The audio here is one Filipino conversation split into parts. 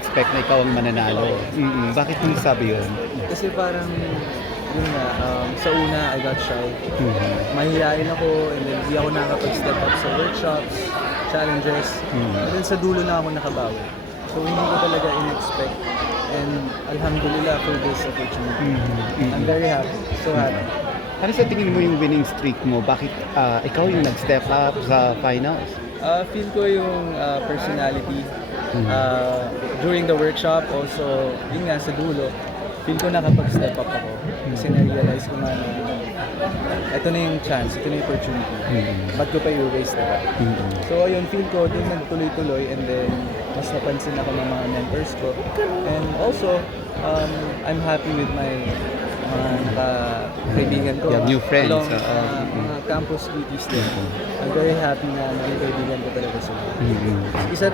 na-expect na ikaw ang mananalo. Bakit mo sabi yun? Kasi parang, yun nga, sa una, I got shy. Mahihayin ako, and then di ako nakakapag-step up sa workshops, challenges. And then sa dulo na ako nakabawi. So hindi ko talaga in-expect. And alhamdulillah for this opportunity. I'm very happy. So happy. Ano sa tingin mo yung winning streak mo? Bakit ikaw yung nag-step up sa finals? Feel ko yung personality. During the workshop, also, yun nga sa dulo, feel ko nakapag-step up ako. Kasi na-realize ko na ito na yung chance, ito na yung opportunity. Ba't ko pa i-waste, diba? So ayun, feel ko doon nagtuloy-tuloy, and then mas napansin ako ng mga mentors ko. And also, I'm happy with my mga kaibigan ko. You have new friends. Along, mga campus duties din. I'm very happy na naging kaibigan ko talaga sila.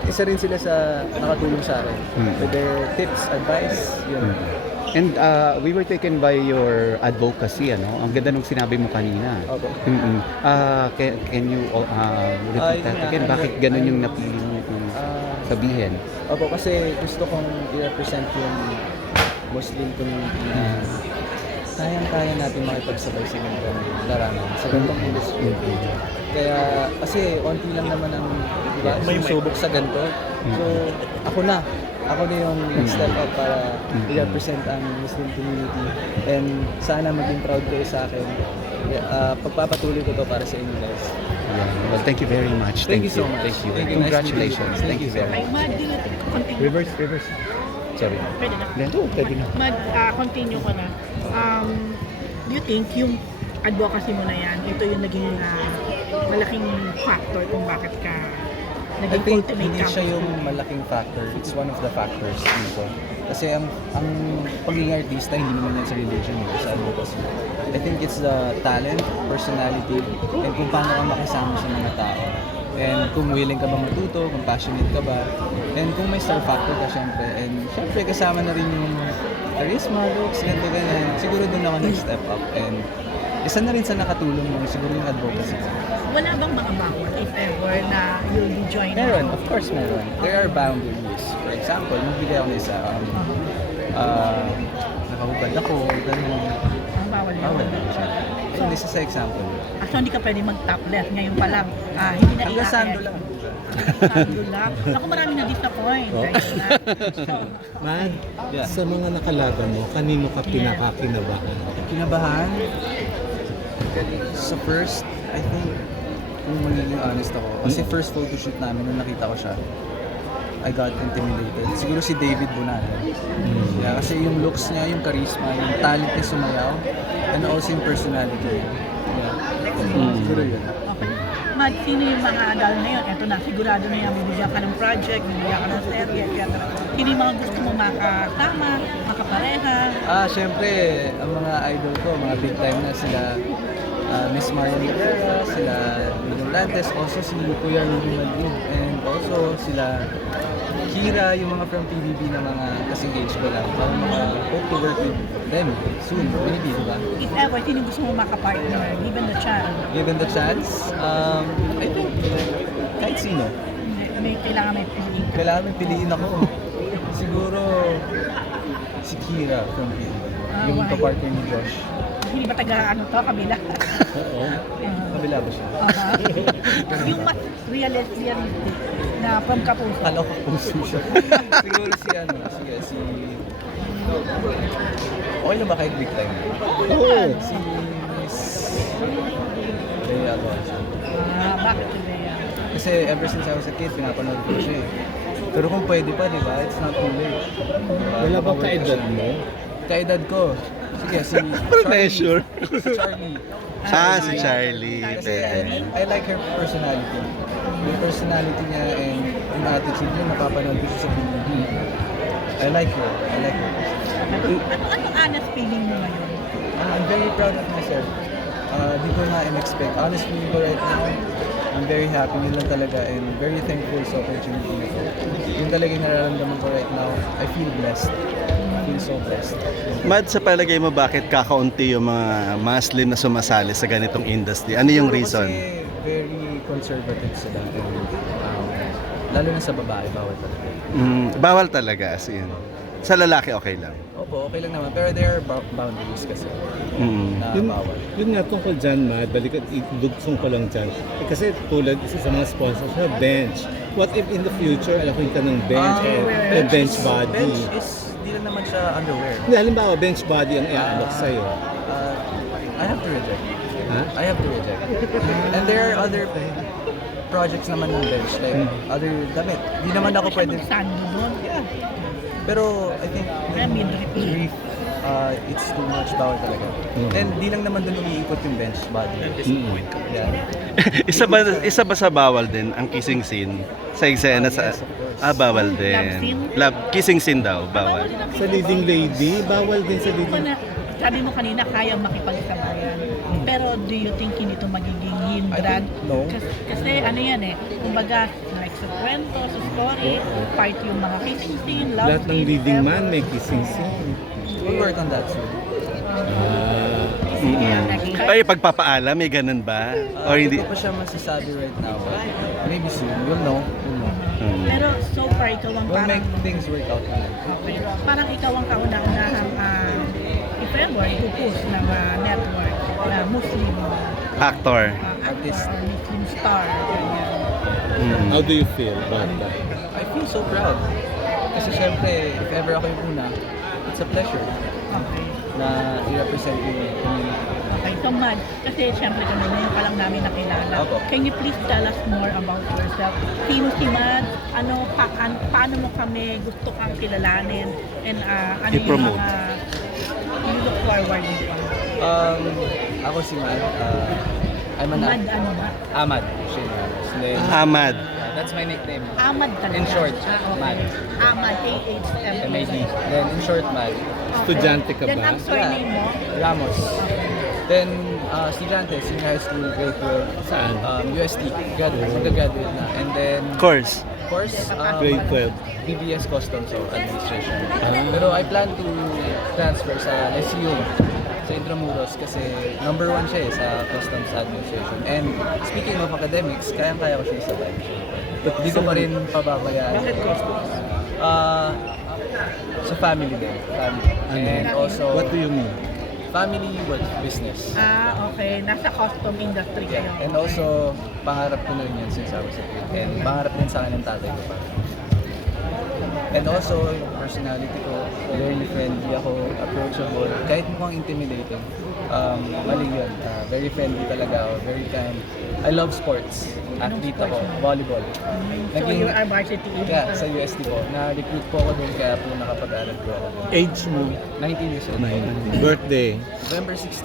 Isa rin sila sa nakatulong sa akin. With their tips, advice, yun. And we were taken by your advocacy, ano? Ang ganda nung sinabi mo kanina. Opo. Can you repeat that again? Bakit ganun yung napili mo sabihin? Opo, kasi gusto kong i-represent yung Muslim community na kayang-kaya natin makipagsabay sa ganitong larangan, sa ganitong industry. Kaya, kasi onti lang naman ang subok sa ganito. So, ako na yung nag-step up para i-represent ang Muslim community. And sana maging proud kayo sa akin. Pagpapatuloy ko to para sa inyo guys. Well, thank you very much. Thank you so much. Thank you. Thank you. Congratulations. Thank you so very much. much. Mad, do you continue? Reverse. Sorry. Pwede na. Pwede na. Mad, continue ko na. Do you think yung advocacy mo na yan, ito yung naging malaking factor kung bakit ka I naging think ultimate hindi siya campus? yung malaking factor. It's one of the factors dito. Kasi ang pagiging artista, hindi naman yan sa religion, sa advocacy. I think it's the talent, personality, and kung paano ka makisama sa mga tao. And kung willing ka ba matuto, kung passionate ka ba, and kung may star factor ka syempre, and syempre kasama na rin yung charisma, looks, ganito ganyan. Siguro doon ako nag-step up, and isa na rin sa nakatulong yung siguro yung advocacy. Wala bang mga bawal, if ever, na you'll be joining? Meron, of course meron. There are boundaries. For example, yung bigay ako na isa, nakahubad ako, gano'n. Ang bawal yun. Bawal na siya. So, isa sa example. So, hindi ka pwede mag-topless ngayon pa lang. Hindi na Hanggang sando lang. Sando lang. Ako marami na-disappoint. Mad, Yeah. sa mga nakalaban mo, kanino ka pinakakinabahan? Kinabahan? Sa first, I think, kung magiging honest ako, kasi first photoshoot namin, nung nakita ko siya, I got intimidated. Siguro si David Bonano. Yeah, kasi yung looks niya, yung charisma, yung talent niya sumayaw, and also yung personality niya. Yeah. Siguro yun. Okay. Mad, sino yung mga adal na yun? Eto na, sigurado na yan, bibigyan ka ng project, bibigyan ka ng serye, etc. Sino yung mga gusto mo makasama, makapareha? Syempre, ang mga idol ko, mga big time na sila, Miss Marian Rivera, sila Lino Lantes, also si Kuya Rudy Madrid, and also sila Kira, yung mga from PBB na mga kasengage ko lang. Hope to work with them soon, maybe, diba? If ever, sino gusto mo makapartner, given the chance? Given the chance, I think kahit sino. Kailangan may piliin ka. Kailangan may piliin ako. Siguro si Kira from PBB, yung why? kapartner ni Josh. Hindi ba kabila? Oo. Kabila ba siya? Yung mas realistic na from Kapuso. Kala ko puso siya. Siguro si si... Okay lang ba kahit big time? Oo. Si Miss... Rhea Alonso. Bakit si Bea? Kasi ever since I was a kid, pinapanood ko siya eh. Pero kung pwede pa, di ba? It's not too late. Wala bang kaedad mo? Kaedad ko. Sige, si Pressure. Si Charlie. Si Charlie. Kasi I like her personality. Yung personality niya and yung attitude niya, napapanood ko siya sa PBB. I like her. Anong honest feeling mo ngayon? I'm very proud of myself. Di ko na in-expect. Honest feeling ko right now, I'm very happy. Yun lang talaga and very thankful sa opportunity na to. Yun talaga yung nararamdaman ko right now. I feel blessed. I feel so blessed. Mad, sa palagay mo bakit kakaunti yung mga Muslim na sumasali sa ganitong industry? Ano yung reason? Kasi very conservative sila. lalo na sa babae, bawal talaga. Bawal talaga as in. Sa lalaki okay lang. Opo, okay lang naman. Pero there are boundaries kasi na Yun, bawal. yun nga tungkol dyan, Mad, balikan, idugsong ko lang dyan. Kasi tulad isa sa mga sponsors na bench. What if in the future, alakin ka ng bench, bench body? Bench is, di lang naman siya underwear. Hindi, halimbawa, bench body ang iaalok sa'yo. I have to reject. Ha? I have to reject. And there are other projects naman ng bench, like other damit. Di naman ako pwede. Sando doon. Pero I think Kaya midriff. it's too much bawal talaga. Then di lang naman doon umiikot yung bench body. Yeah. isa ba sa bawal din ang kissing scene sa eksena sa Yes, of course. bawal Love din. scene? Kissing scene daw, bawal. Sa leading lady, bawal din sa leading Sabi mo kanina, kaya makipagsabayan. Pero do you think hindi ito magiging hindran? I think no. Kasi ano yan eh, kumbaga, like sa kwento, sa story, part yung mga kissing scene, love lahat ng scene, leading whatever. man may kissing scene. We'll work on that soon. Ay, pagpapaalam, may ganun ba? Or hindi? Hindi ko pa siya masasabi right now. But maybe soon. We'll know. Pero so far, ikaw ang We'll parang, make things work out naman. okay, parang ikaw ang kauna-unahang i-framework, i-push ng network na Muslim Actor. Artist. actor, Muslim star. ganyan. How do you feel about that? I feel so proud. Kasi syempre, if ever ako yung una, it's a pleasure Okay. na i-represent yung community. Okay, so Mad, kasi syempre kami ngayon pa lang namin nakilala. Opo. Can you please tell us more about yourself? Sino si Mad? Paano mo kami gusto kang kilalanin? And ano yung I-promote. mga you look forward mo pa? Ako si Mad. I'm an Mad ano ba? Ahmad. Shane Ramos. Then, Ahmad. that's my nickname. Ahmad talaga. In short, okay. Mad. Ahmad, A-H-M-A-D. M-A-D. Then in short, Mad. Estudyante ka Then ba? ang surname mo? Ramos. Then, estudyante, senior high school, grade 12. Saan? UST. Mag-graduate na. And then, Course. course, Grade 12. BBS Customs o Administration. Pero I plan to transfer sa SU sa Intramuros kasi number 1 siya sa Customs Administration. And speaking of academics, kayang-kaya ko siya isabay. But di ko pa rin pababayaan. Bakit customs? Sa family din. Family. And also, What do you mean? family work, business. Okay. Nasa custom industry kayo. Yeah. And also, pangarap ko na rin yan sinasabi sa akin. And pangarap din sa akin ng tatay ko pa. And also, yung personality ko, very friendly ako, approachable. Kahit mukhang intimidating, mali yun. Very friendly talaga ako, very kind. I love sports. Athlete ako, volleyball. So you are varsity leader? Yeah, sa UST po. Na-recruit po ako doon kaya po nakapag-aral po ako. Age mo? 19 years old. Birthday? November 16.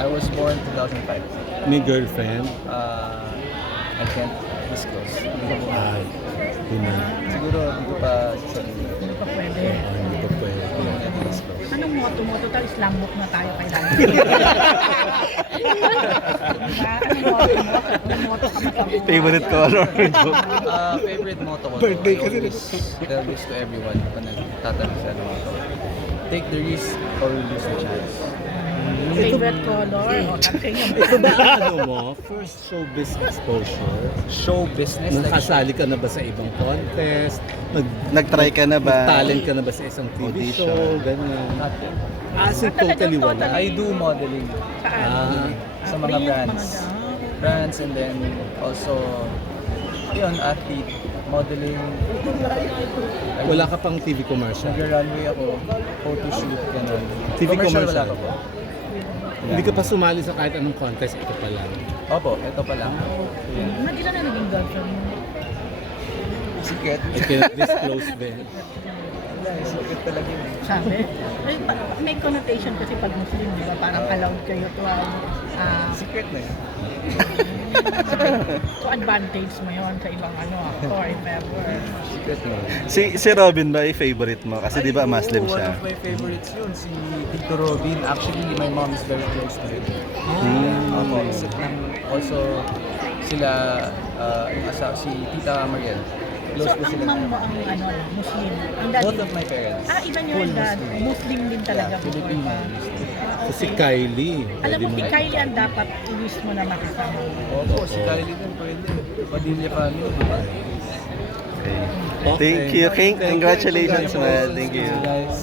I was born 2005. May girlfriend? I can't disclose. Hindi ko po. Ay, di na. Siguro hindi ko pa sasabihin. Hindi pa pwede. Hindi pa pwede. Hindi ko na disclose. Anong motto mo? Total Islam book na tayo kailangan. Diba? Anong motto mo? Anong motto ka matapos? Favorite color. Favorite motto ko. Birthday I kasi always tell this to everyone pag nagtatanong sa ano ako. Take the risk or lose the chance. Favorite color? O, tapos yun. Ito ba ang ano mo? First showbiz exposure? Show business. Like, Nakasali ka na ba sa ibang contest? Nag-try ka na ba? Nag-talent ka na ba sa isang TV Audition. show? Ganyan. not yet. As in, totally wala. I do modeling Saan? sa mga Print, brands. Brands and then also, yun, athlete, modeling. Wala ka pang TV commercial. Nag-runway ako, photo shoot, gano'n. TV Commercial wala commercial. pa po. Hindi ka pa sumali sa kahit anong contest, ito pa lang. Opo, ito pa lang. Nagila na naging girlfriend mo. Secret. I cannot disclose din. Secret talaga yun. Sabi? May connotation kasi pag Muslim, di ba? Parang allowed kayo to Secret na yun. to advantage mo yun sa ibang actor, if ever. Secret na yun. Si Robin ba yung favorite mo? Kasi di ba Muslim One siya? of my favorites yun, si Tito Robin. Actually, my mom is very close to him. Opo. Also, sila, si Tita Mariel. Close So, po ang sila. mom mo ang Muslim. Ang daddy. Both of my parents. Even your Full dad, Muslim. Muslim din talaga. Yeah, Filipino. So, si Kylie. Alam mo, pwede si Kylie ang dapat i-wish mo na makasama. Opo, si Kylie din pwede. Padilla family. Okay. Thank you. Congratulations, Congratulations, man. Thank you. guys.